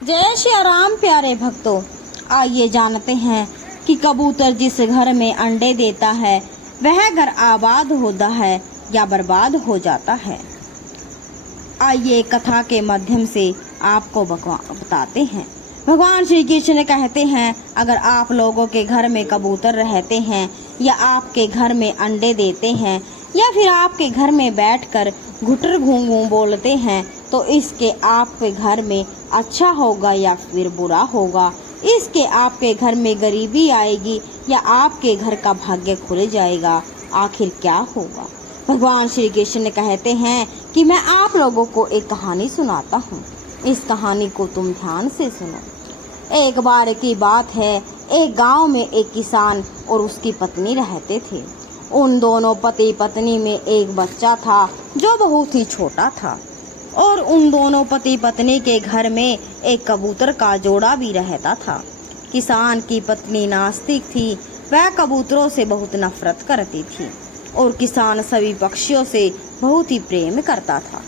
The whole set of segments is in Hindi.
जय श्री राम प्यारे भक्तों, आइए जानते हैं कि कबूतर जिस घर में अंडे देता है वह घर आबाद होता है या बर्बाद हो जाता है। आइए कथा के माध्यम से आपको बताते हैं। भगवान श्री कृष्ण कहते हैं, अगर आप लोगों के घर में कबूतर रहते हैं या आपके घर में अंडे देते हैं या फिर आपके घर में बैठकर घुटर घूं घूं बोलते हैं तो इसके आपके घर में अच्छा होगा या फिर बुरा होगा। इसके आपके घर में गरीबी आएगी या आपके घर का भाग्य खुल जाएगा। आखिर क्या होगा? भगवान श्री कृष्ण कहते हैं कि मैं आप लोगों को एक कहानी सुनाता हूँ। इस कहानी को तुम ध्यान से सुनो। एक बार की बात है, एक गांव में एक किसान और उसकी पत्नी रहते थे। उन दोनों पति पत्नी में एक बच्चा था जो बहुत ही छोटा था और उन दोनों पति पत्नी के घर में एक कबूतर का जोड़ा भी रहता था। किसान की पत्नी नास्तिक थी, वह कबूतरों से बहुत नफरत करती थी और किसान सभी पक्षियों से बहुत ही प्रेम करता था।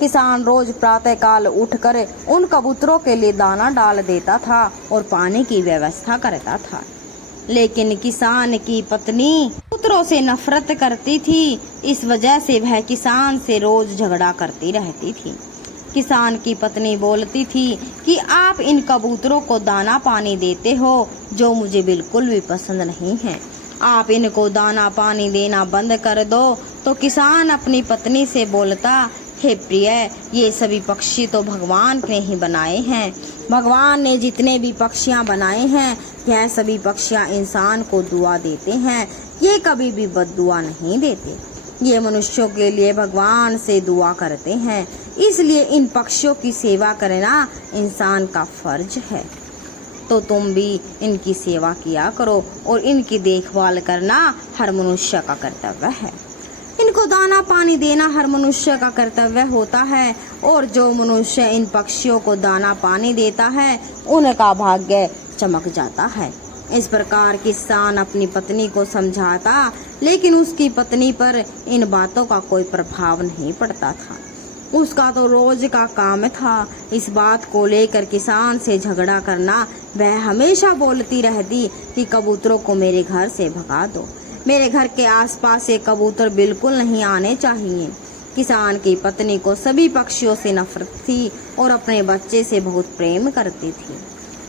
किसान रोज प्रातःकाल उठकर उन कबूतरों के लिए दाना डाल देता था और पानी की व्यवस्था करता था। लेकिन किसान की पत्नी कबूतरों से नफरत करती थी, इस वजह से वह किसान से रोज झगड़ा करती रहती थी। किसान की पत्नी बोलती थी कि आप इन कबूतरों को दाना पानी देते हो जो मुझे बिल्कुल भी पसंद नहीं है। आप इनको दाना पानी देना बंद कर दो। तो किसान अपनी पत्नी से बोलता, हे प्रिय, ये सभी पक्षी तो भगवान ने ही बनाए हैं। भगवान ने जितने भी पक्षियां बनाए हैं यह सभी पक्षियां इंसान को दुआ देते हैं, ये कभी भी बद्दुआ नहीं देते। ये मनुष्यों के लिए भगवान से दुआ करते हैं, इसलिए इन पक्षियों की सेवा करना इंसान का फर्ज है। तो तुम भी इनकी सेवा किया करो और इनकी देखभाल करना हर मनुष्य का कर्तव्य है। इनको दाना पानी देना हर मनुष्य का कर्तव्य होता है और जो मनुष्य इन पक्षियों को दाना पानी देता है उनका भाग्य चमक जाता है। इस प्रकार किसान अपनी पत्नी को समझाता, लेकिन उसकी पत्नी पर इन बातों का कोई प्रभाव नहीं पड़ता था। उसका तो रोज का काम था इस बात को लेकर किसान से झगड़ा करना। वह हमेशा बोलती रहती कि कबूतरों को मेरे घर से भगा दो, मेरे घर के आसपास से कबूतर बिल्कुल नहीं आने चाहिए। किसान की पत्नी को सभी पक्षियों से नफरत थी और अपने बच्चे से बहुत प्रेम करती थी।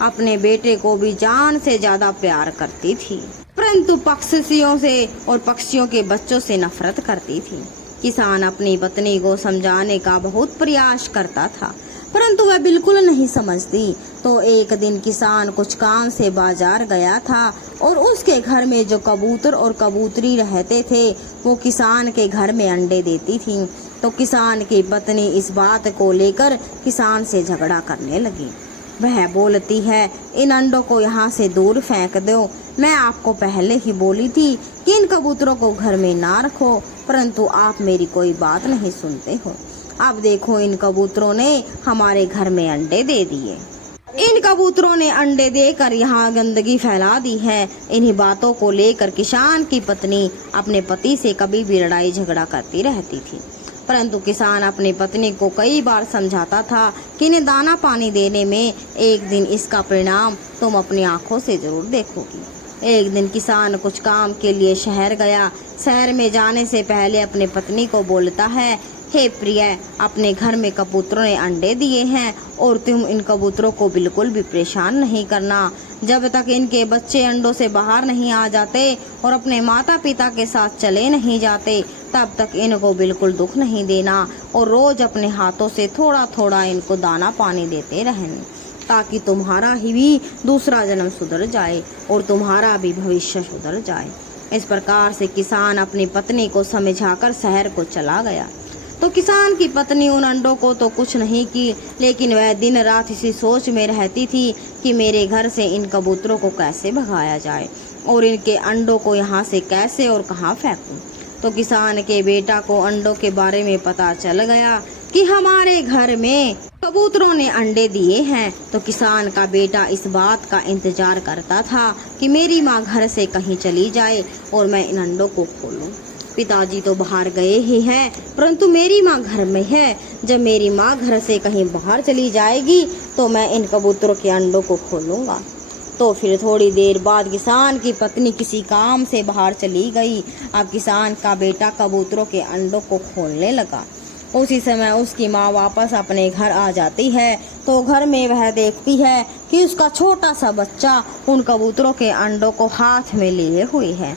अपने बेटे को भी जान से ज्यादा प्यार करती थी, परंतु पक्षियों से और पक्षियों के बच्चों से नफरत करती थी। किसान अपनी पत्नी को समझाने का बहुत प्रयास करता था, परंतु वह बिल्कुल नहीं समझती। तो एक दिन किसान कुछ काम से बाजार गया था और उसके घर में जो कबूतर और कबूतरी रहते थे वो किसान के घर में अंडे देती थी। तो किसान की पत्नी इस बात को लेकर किसान से झगड़ा करने लगी। वह बोलती है, इन अंडों को यहाँ से दूर फेंक दो। मैं आपको पहले ही बोली थी कि इन कबूतरों को घर में ना रखो, परंतु आप मेरी कोई बात नहीं सुनते हो। अब देखो, इन कबूतरों ने हमारे घर में अंडे दे दिए। इन कबूतरों ने अंडे देकर यहाँ गंदगी फैला दी है। इन्हीं बातों को लेकर किसान की पत्नी अपने पति से कभी भी लड़ाई झगड़ा करती रहती थी, परंतु किसान अपनी पत्नी को कई बार समझाता था कि इन्हें दाना पानी देने में एक दिन इसका परिणाम तुम अपनी आंखों से जरूर देखोगी। एक दिन किसान कुछ काम के लिए शहर गया। शहर में जाने से पहले अपने पत्नी को बोलता है, हे प्रिय, अपने घर में कबूतरों ने अंडे दिए हैं और तुम इन कबूतरों को बिल्कुल भी परेशान नहीं करना। जब तक इनके बच्चे अंडों से बाहर नहीं आ जाते और अपने माता पिता के साथ चले नहीं जाते तब तक इनको बिल्कुल दुख नहीं देना और रोज अपने हाथों से थोड़ा थोड़ा इनको दाना पानी देते रहना, ताकि तुम्हारा ही भी दूसरा जन्म सुधर जाए और तुम्हारा भी भविष्य सुधर जाए। इस प्रकार से किसान अपनी पत्नी को समझाकर शहर को चला गया। तो किसान की पत्नी उन अंडों को तो कुछ नहीं की, लेकिन वह दिन रात इसी सोच में रहती थी कि मेरे घर से इन कबूतरों को कैसे भगाया जाए और इनके अंडों को यहाँ से कैसे और कहाँ फेंकूं। तो किसान के बेटा को अंडों के बारे में पता चल गया कि हमारे घर में कबूतरों ने अंडे दिए हैं। तो किसान का बेटा इस बात का इंतजार करता था कि मेरी माँ घर से कहीं चली जाए और मैं इन अंडों को खोलूं। पिताजी तो बाहर गए ही हैं, परंतु मेरी माँ घर में है। जब मेरी माँ घर से कहीं बाहर चली जाएगी तो मैं इन कबूतरों के अंडों को खोलूंगा। तो फिर थोड़ी देर बाद किसान की पत्नी किसी काम से बाहर चली गई। अब किसान का बेटा कबूतरों के अंडों को खोलने लगा। उसी समय उसकी माँ वापस अपने घर आ जाती है तो घर में वह देखती है कि उसका छोटा सा बच्चा उन कबूतरों के अंडों को हाथ में लिए हुए है।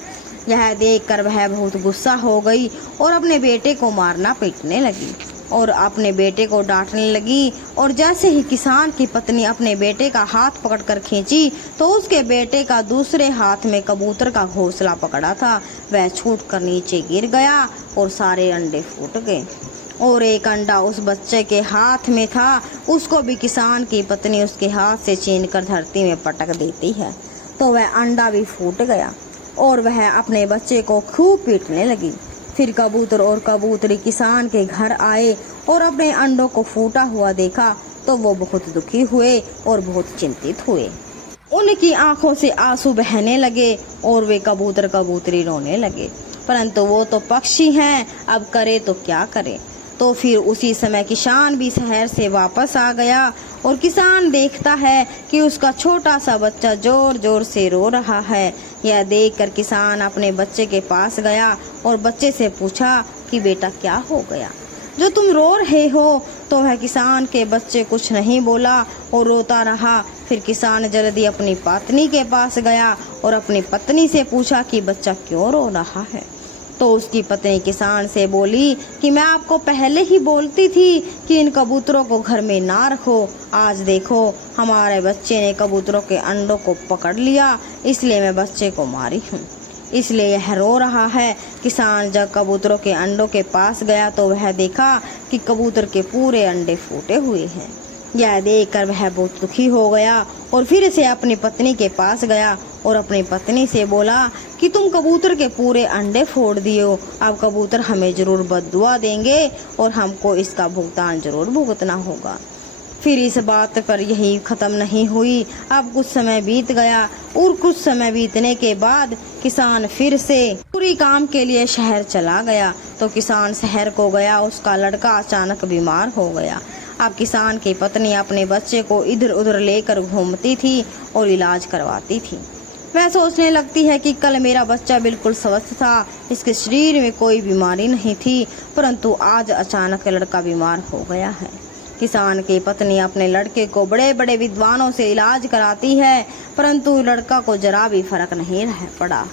यह देखकर वह बहुत गुस्सा हो गई और अपने बेटे को मारना पीटने लगी और अपने बेटे को डांटने लगी। और जैसे ही किसान की पत्नी अपने बेटे का हाथ पकड़कर खींची तो उसके बेटे का दूसरे हाथ में कबूतर का घोंसला पकड़ा था, वह छूटकर नीचे गिर गया और सारे अंडे फूट गए। और एक अंडा उस बच्चे के हाथ में था, उसको भी किसान की पत्नी उसके हाथ से छीनकर धरती में पटक देती है तो वह अंडा भी फूट गया और वह अपने बच्चे को खूब पीटने लगी। फिर कबूतर और कबूतरी किसान के घर आए और अपने अंडों को फूटा हुआ देखा तो वो बहुत दुखी हुए और बहुत चिंतित हुए। उनकी आंखों से आंसू बहने लगे और वे कबूतर कबूतरी रोने लगे, परंतु वो तो पक्षी हैं, अब करे तो क्या करे। तो फिर उसी समय किसान भी शहर से वापस आ गया और किसान देखता है कि उसका छोटा सा बच्चा जोर जोर से रो रहा है। यह देखकर किसान अपने बच्चे के पास गया और बच्चे से पूछा कि बेटा क्या हो गया, जो तुम रो रहे हो। तो वह किसान के बच्चे कुछ नहीं बोला और रोता रहा। फिर किसान जल्दी अपनी पत्नी के पास गया और अपनी पत्नी से पूछा कि बच्चा क्यों रो रहा है। तो उसकी पत्नी किसान से बोली कि मैं आपको पहले ही बोलती थी कि इन कबूतरों को घर में ना रखो। आज देखो हमारे बच्चे ने कबूतरों के अंडों को पकड़ लिया, इसलिए मैं बच्चे को मारी हूँ, इसलिए यह रो रहा है। किसान जब कबूतरों के अंडों के पास गया तो वह देखा कि कबूतर के पूरे अंडे फूटे हुए हैं। यह देखकर वह बहुत दुखी हो गया और फिर से अपनी पत्नी के पास गया और अपनी पत्नी से बोला कि तुम कबूतर के पूरे अंडे फोड़ दियो, अब कबूतर हमें जरूर बद्दुआ देंगे और हमको इसका भुगतान जरूर भुगतना होगा। फिर इस बात पर यही खत्म नहीं हुई। अब कुछ समय बीत गया और कुछ समय बीतने के बाद किसान फिर से पूरी काम के लिए शहर चला गया। तो किसान शहर को गया, उसका लड़का अचानक बीमार हो गया। अब किसान की पत्नी अपने बच्चे को इधर उधर लेकर घूमती थी और इलाज करवाती थी। वह सोचने लगती है कि कल मेरा बच्चा बिल्कुल स्वस्थ था, इसके शरीर में कोई बीमारी नहीं थी, परंतु आज अचानक लड़का बीमार हो गया है। किसान की पत्नी अपने लड़के को बड़े बड़े विद्वानों से इलाज कराती है, परंतु लड़का को जरा भी फर्क नहीं रह पड़ा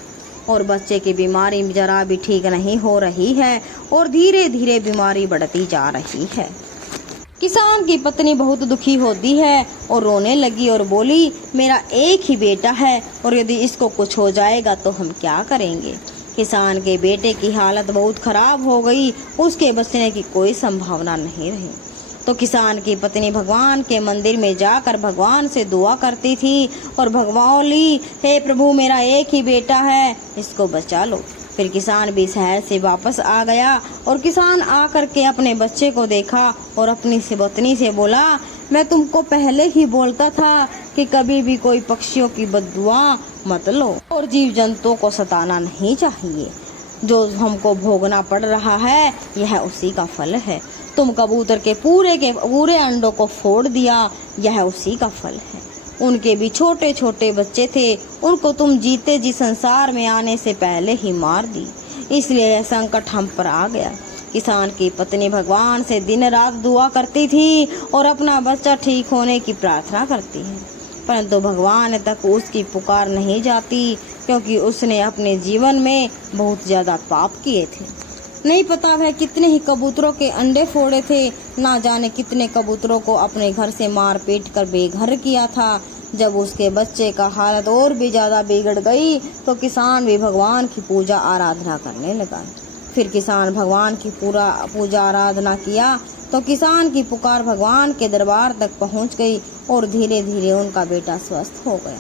और बच्चे की बीमारी जरा भी ठीक नहीं हो रही है और धीरे धीरे बीमारी बढ़ती जा रही है। किसान की पत्नी बहुत दुखी होती है और रोने लगी और बोली, मेरा एक ही बेटा है और यदि इसको कुछ हो जाएगा तो हम क्या करेंगे। किसान के बेटे की हालत बहुत खराब हो गई, उसके बचने की कोई संभावना नहीं रही। तो किसान की पत्नी भगवान के मंदिर में जाकर भगवान से दुआ करती थी और भगवान, हे प्रभु मेरा एक ही बेटा है, इसको बचा लो। फिर किसान भी शहर से वापस आ गया और किसान आकर के अपने बच्चे को देखा और अपनी पत्नी से बोला, मैं तुमको पहले ही बोलता था कि कभी भी कोई पक्षियों की बद्दुआ मत लो और जीव जंतुओं को सताना नहीं चाहिए। जो हमको भोगना पड़ रहा है यह उसी का फल है। तुम कबूतर के पूरे अंडों को फोड़ दिया, यह उसी का फल है। उनके भी छोटे छोटे बच्चे थे, उनको तुम जीते जी संसार में आने से पहले ही मार दी, इसलिए यह संकट हम पर आ गया। किसान की पत्नी भगवान से दिन रात दुआ करती थी और अपना बच्चा ठीक होने की प्रार्थना करती है, परंतु भगवान तक उसकी पुकार नहीं जाती, क्योंकि उसने अपने जीवन में बहुत ज्यादा पाप किए थे। नहीं पता वह कितने ही कबूतरों के अंडे फोड़े थे, ना जाने कितने कबूतरों को अपने घर से मार पीट कर बेघर किया था। जब उसके बच्चे का हालत और भी ज्यादा बिगड़ गई तो किसान भी भगवान की पूजा आराधना करने लगा। फिर किसान भगवान की पूजा आराधना किया तो किसान की पुकार भगवान के दरबार तक पहुंच गई और धीरे धीरे उनका बेटा स्वस्थ हो गया।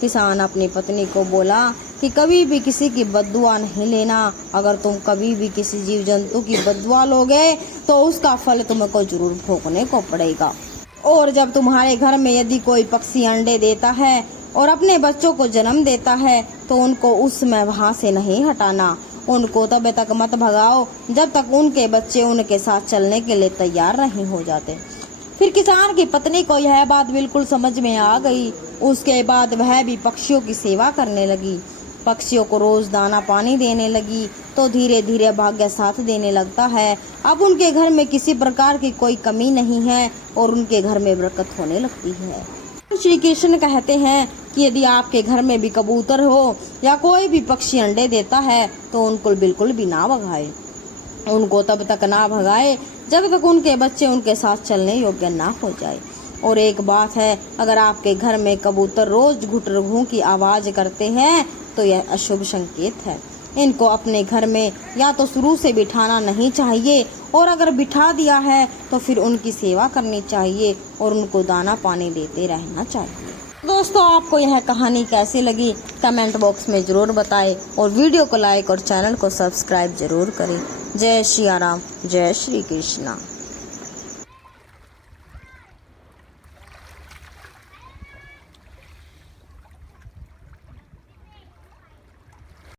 किसान अपनी पत्नी को बोला कि कभी भी किसी की बद्दुआ नहीं लेना, अगर तुम कभी भी किसी जीव जंतु की बद्दुआ लोगे तो उसका फल तुमको जरूर भोगने को पड़ेगा। और जब तुम्हारे घर में यदि कोई पक्षी अंडे देता है और अपने बच्चों को जन्म देता है तो उनको उस समय वहाँ से नहीं हटाना उनको तब तक मत भगाओ जब तक उनके बच्चे उनके साथ चलने के लिए तैयार नहीं हो जाते। फिर किसान की पत्नी को यह बात बिल्कुल समझ में आ गई। उसके बाद वह भी पक्षियों की सेवा करने लगी। पक्षियों को रोज दाना पानी देने लगी तो धीरे धीरे भाग्य साथ देने लगता है। अब उनके घर में किसी प्रकार की कोई कमी नहीं है और उनके घर में बरकत होने लगती है। श्री कृष्ण कहते हैं कि यदि आपके घर में भी कबूतर हो या कोई भी पक्षी अंडे देता है तो उनको बिल्कुल भी ना भगाए। उनको तब तक ना भगाए जब तक उनके बच्चे उनके साथ चलने योग्य ना हो जाए। और एक बात है, अगर आपके घर में कबूतर रोज घुटरघू की आवाज करते हैं तो यह अशुभ संकेत है। इनको अपने घर में या तो शुरू से बिठाना नहीं चाहिए और अगर बिठा दिया है तो फिर उनकी सेवा करनी चाहिए और उनको दाना पानी देते रहना चाहिए। दोस्तों, आपको यह कहानी कैसी लगी कमेंट बॉक्स में जरूर बताएं और वीडियो को लाइक और चैनल को सब्सक्राइब जरूर करें। जय श्री राम, जय श्री कृष्णा।